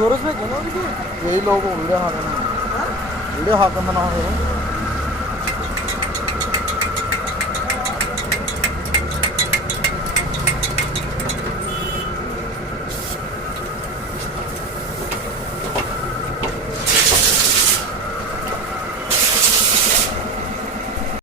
ತೋರಿಸ್ಬೇಕೇನೋ ಅವ್ರಿಗೆ ಏ ಇಲ್ಲ ಹೋಗು ವಿಡಿಯೋ ಹಾಕೋಣ ವಿಡಿಯೋ ಹಾಕಂದ ನಾವು